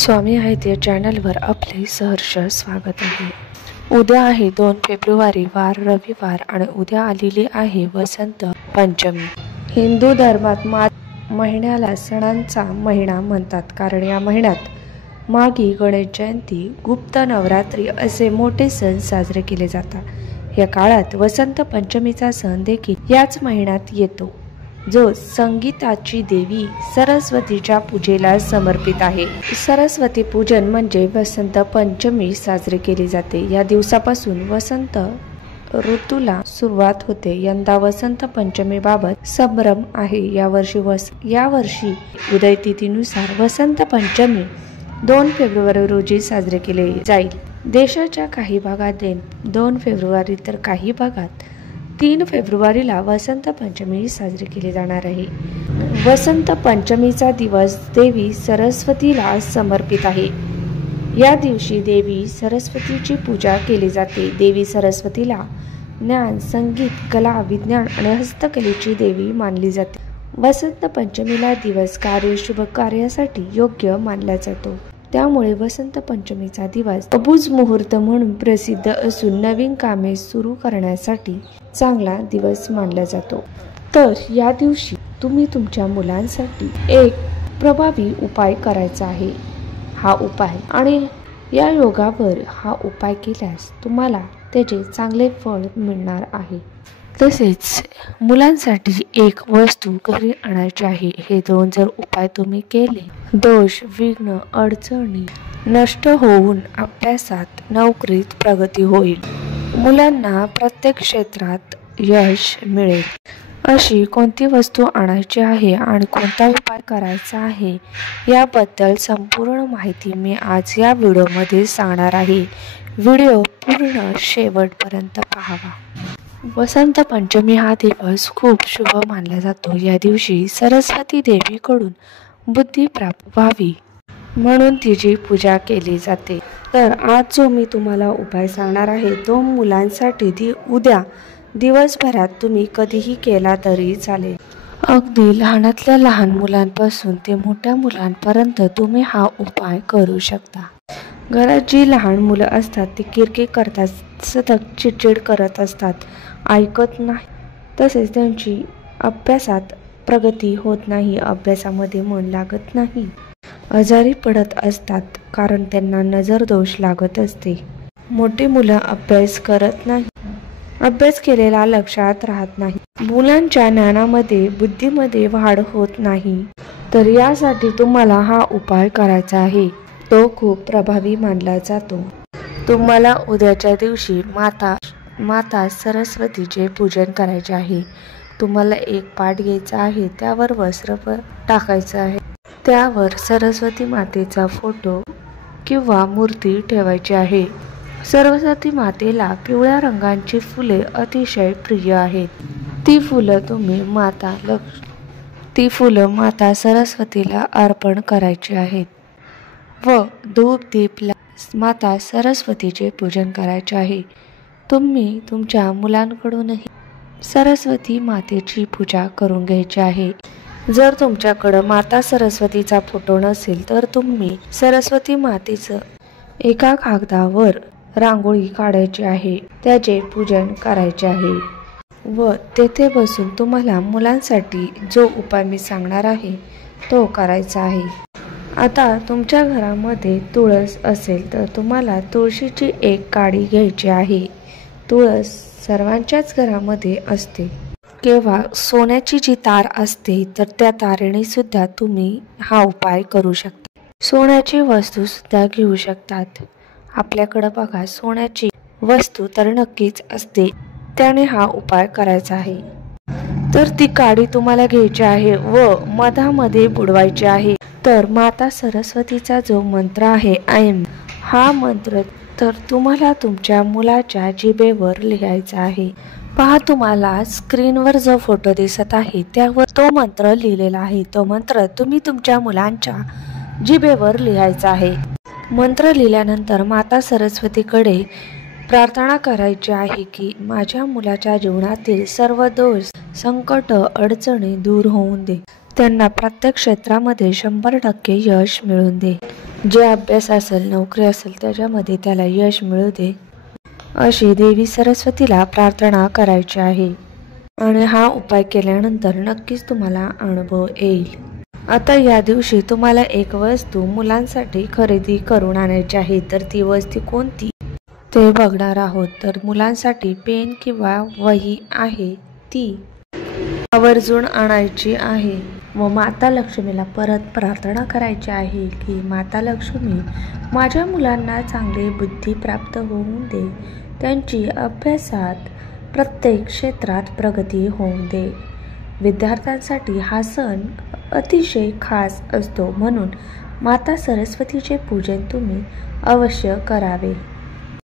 स्वामी आहेत या चॅनलवर आपले सहर्ष स्वागत आहे। उद्या आहे 2 फेब्रुवारी वार रविवार आणि उद्या आलेली आहे वसंत पंचमी। हिंदू धर्मात महिन्याला सणांचा महिना म्हणतात, कारण या महिन्यात माघी, गणेश जयंती, गुप्त नवरात्री असे मोठे सण साजरे केले जातात। या काळात वसंत पंचमीचा सण देखील याच महिन्यात येतो, जो संगीताची देवी सरस्वतीच्या पूजेला समर्पित आहे। सरस्वती पूजन म्हणजे वसंत पंचमी साजरी केली जाते। या दिवसापासून वसंत ऋतूला सुरुवात होते। यंदा वसंत पंचमी बाबत संभ्रम आहे। यावर्षी उदय तिथीनुसार वसंत पंचमी 2 फेब्रुवारी रोजी साजरे केले जाईल। देशाच्या काही भागात 2 फेब्रुवारी तर काही भागात 3 फेब्रुवारीला वसंत पंचमी साजरी केली जाणार आहे। वसंत पंचमीचा दिवस देवी सरस्वतीला समर्पित आहे। या दिवशी देवी सरस्वतीची पूजा केली जाते। देवी सरस्वतीला ज्ञान, संगीत, कला, विज्ञान आणि हस्तकलेची देवी मानली जाते। वसंत पंचमीला दिवस शुभ कार्यासाठी योग्य मानला जातो, त्यामुळे वसंत पंचमीचा दिवस अबुज मुहूर्त म्हणून प्रसिद्ध असून नवीन कामे सुरू करण्यासाठी चांगला दिवस मानला जातो। तर या दिवशी तुम्ही तुमच्या मुलांसाठी एक प्रभावी उपाय करायचा आहे। हा उपाय आणि या योगावर हा उपाय केल्यास तुम्हाला त्याचे चांगले फळ मिळणार आहे। तसेच मुलांसाठी एक वस्तू घरी आणायची आहे। हे 2 जर उपाय तुम्ही केले, दोष, विघ्न, अडचणी नष्ट होऊन अभ्यासात, नोकरीत प्रगती होईल। मुलांना प्रत्येक क्षेत्रात यश मिळेल। अशी कोणती वस्तू आणायची आहे आणि कोणता उपाय करायचा आहे याबद्दल संपूर्ण माहिती मी आज या व्हिडिओमध्ये सांगणार आहे। व्हिडिओ पूर्ण शेवटपर्यंत पाहावा। वसंत पंचमी हा दिवस खूप शुभ मानला जातो। या दिवशी सरस्वती देवीकडून बुद्धी प्राप्त व्हावी म्हणून तिची पूजा केली जाते। तर आज जो मी तुम्हाला उपाय सांगणार आहे तो मुलांसाठी उद्या दिवसभरात तुम्ही कधीही केला तरी चालेल। अगदी लहानातल्या लहान मुलांपासून ते मोठ्या मुलांपर्यंत तुम्ही हा उपाय करू शकता। घरात जी लहान मुलं असतात ती किरकिर करतात, सतत चिडचिड करत असतात, ऐकत नाही, तसेच त्यांची अभ्यासात प्रगती होत नाही, अभ्यासामध्ये मन लागत नाही, आजारी पडत असतात, कारण त्यांना नजर दोष लागत असते। मोठी मुलं अभ्यास करत नाही, अभ्यास केलेला लक्षात राहत नाही, मुलांच्या ज्ञानामध्ये, बुद्धीमध्ये वाढ होत नाही, तर यासाठी तुम्हाला हा उपाय करायचा आहे। तो खूप प्रभावी मानला जातो। तुम्हाला उद्याच्या दिवशी माता सरस्वतीचे पूजन करायचे आहे। तुम्हाला एक पाट घ्यायचा आहे, त्यावर वस्त्र टाकायचं आहे, त्यावर सरस्वती मातेचा फोटो किंवा मूर्ती ठेवायची आहे। सरस्वती मातेला पिवळ्या रंगाची फुले अतिशय प्रिय आहेत। ती फुलं माता सरस्वतीला अर्पण करायची आहेत व धूप दीप माता सरस्वतीचे पूजन करायचे आहे। तुम्ही तुमच्या मुलांकडूनही सरस्वती मातेची पूजा करून घ्यायची आहे। जर तुमच्याकडे माता सरस्वतीचा फोटो नसेल तर तुम्ही सरस्वती मातेचं एका कागदावर रांगोळी काढायची आहे, त्याचे पूजन करायचे आहे व तेथे बसून तुम्हाला मुलांसाठी जो उपाय मी सांगणार आहे तो करायचा आहे। आता तुमच्या घरामध्ये तुळस असेल तर तुम्हाला तुळशीची एक काडी घ्यायची आहे। तुळस सर्वांच्याच घरामध्ये असते, किंवा सोन्याची जी तार असते तर त्या तारेने सुद्धा तुम्ही हा उपाय करू शकता। सोन्याची वस्तू सुद्धा घेऊ शकतात। आपल्याकडे बघा सोन्याची वस्तू तर नक्कीच असते, त्याने हा उपाय करायचा आहे। तर ती काडी तुम्हाला घ्यायची आहे व मधामध्ये बुडवायची आहे। तर माता सरस्वतीचा जो मंत्र आहे ऐम, हा मंत्र तर तुम्हाला तुमच्या मुलाच्या जिभेवर लिहायचा आहे। पहा, तुम्हाला स्क्रीनवर जो फोटो दिसत आहे त्यावर तो मंत्र लिहिलेला आहे। तो मंत्र तुम्ही तुमच्या मुलांच्या जिभेवर लिहायचा आहे। मंत्र लिहिल्यानंतर माता सरस्वतीकडे प्रार्थना करायची आहे की माझ्या मुलाच्या जीवनातील सर्व दोष, संकट, अडचणी दूर होऊन दे, त्यांना प्रत्येक क्षेत्रामध्ये 100% यश मिळून दे। जे अभ्यास असेल, नोकरी असेल त्याच्यामध्ये त्याला यश मिळू दे, अशी देवी सरस्वतीला प्रार्थना करायची आहे. आणि हा उपाय केल्यानंतर नक्कीच तुम्हाला अनुभव येईल. आता या दिवशी तुम्हाला एक वस्तू मुलांसाठी खरेदी करून आणायची आहे. तर ती वस्तू कोणती ते बघणार आहोत. तर मुलांसाठी पेन किंवा वही आहे ती आवर्जून आणायची आहे व माता लक्ष्मीला परत प्रार्थना करायची आहे की माता लक्ष्मी माझ्या मुलांना चांगली बुद्धी प्राप्त होऊन दे, त्यांची अभ्यासात प्रत्येक क्षेत्रात प्रगती होऊन दे. विद्यार्थ्यांसाठी हा सण अतिशय खास असतो, म्हणून माता सरस्वतीचे पूजन तुम्ही अवश्य करावे.